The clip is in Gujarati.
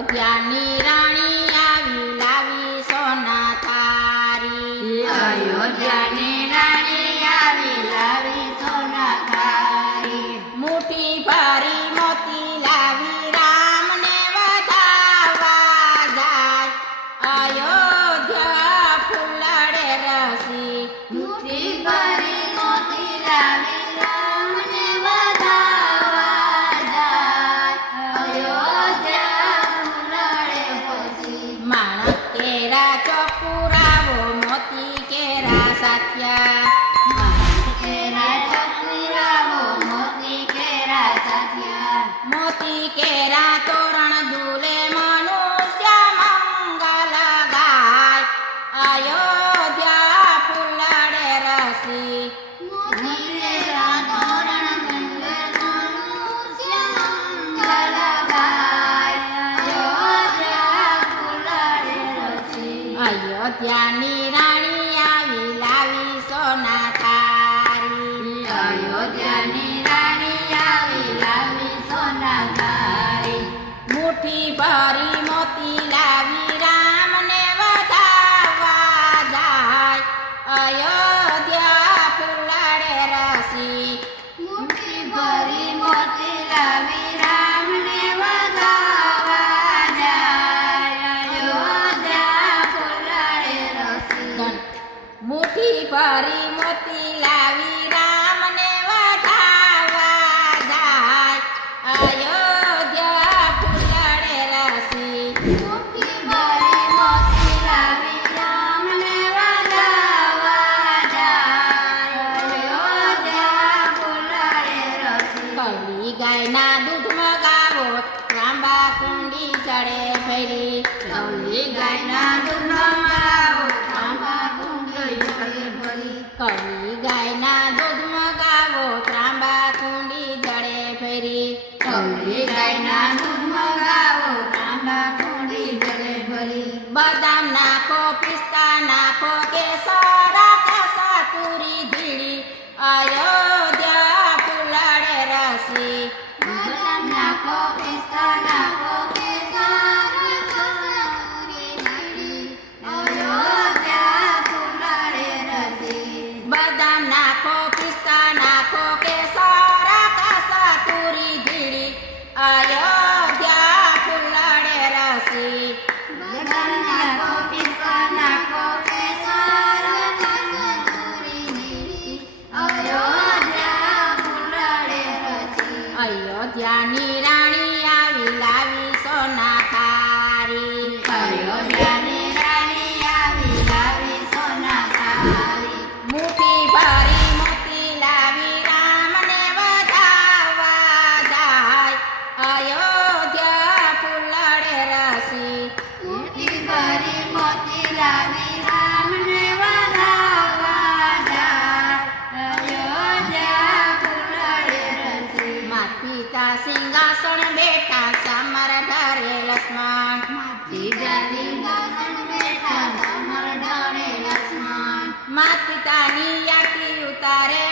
અયોધ્યાની રાણી આવી લાવી સોના થારી અયોધ્યાની રાણી આવી લાવી સોના થારી મુઠ્ઠી ભરી મોતી લાવી રામને વધાવવા જાય અયોધ્યા ફૂલડે રસી મુઠ્ઠી ભરી મોતી લાવી રામને વધાવવા જાય અયોધ્યા ફૂલડે પછી માણક કેરા ચોપુરાવો મોતી કેરા સાથિયા કેરા ચકુરાવો મોતી કેરા સાથિયા મોતી કેરા તોરણ ઝૂલે મનુષ્ય મંગલ ગાય અયોધ્યા ફૂલડે રસી મોતી કેરા તોરણ ઝૂલે મનુષ્ય મંગલ ગાય અયોધ્યા ફૂલડે રસી અયોધ્યાની રાણી આવી લાવી સોના થારી અયોધ્યાની રાણી આવી લાવી સોના થારી મુઠ્ઠી ભરી મોતી લાવી રામને વધાવવા જાય અયોધ્યા ફૂલડે રસી મુઠ્ઠી ભરી મોતી લાવી રામને વધાવવા જાય અયોધ્યા ફૂલડે રસી મુઠ્ઠી ભરી મોતી લાવી રામને વધાવવા જાય અયોધ્યા ફૂલડે રસી મુઠ્ઠી ભરી મોતી લાવી રામને વધાવવા જાય અયોધ્યા ફૂલડે રસી કવળી ગાયના દૂધ મગાવો લાંબા કુંડી ચડે ફેરી કવળી ગાયના દૂધ મગાવો તાંબા કુંડી જળે ભરી કવળી ગાયના દૂધ મગાવો ત્રાંબા કુંડી જડે ફેરી કવળી ગાયના દૂધ મગાવો તાંબા કુંડી જળે ભરી બદામ નાખો પિસ્તા નાખો કેસર કસાતુરી ધીડી અયોધ્યા ફૂલડે રસી બદામ નાખો પિસ્તા નાખો કેસર કસૂરી ધીડી અયોધ્યા ફૂલડે રસી બદામ નાખો પિસ્તા નાખો કેસર કસાતુરી ધીડી અયોધ્યા ફૂલડે રસી બદામ નાખો પિસ્તા નાખો કેસર કસૂરી ધીડી અયોધ્યા ફૂલડે રસી અયોધ્યાની રાણી આવી લાવી સોના થારી અયોધ્યાની રાણી આવી લાવી સોના થારી મુઠ્ઠી ભરી મોતી લાવી રામને વધાવવા જાય અયોધ્યા ફૂલડે રસી મુઠ્ઠી ભરી મોતી લાવી રામને વધાવવા જાય અયોધ્યા ફૂલડે રસી માત પિતા સિંહાસણ બેઠા સમર ઢરે લક્ષ્મણ સીધા સિંહાસન બેઠા સમર ઢળે લક્ષ્મણ માત પિતાની યાતી ઉતારે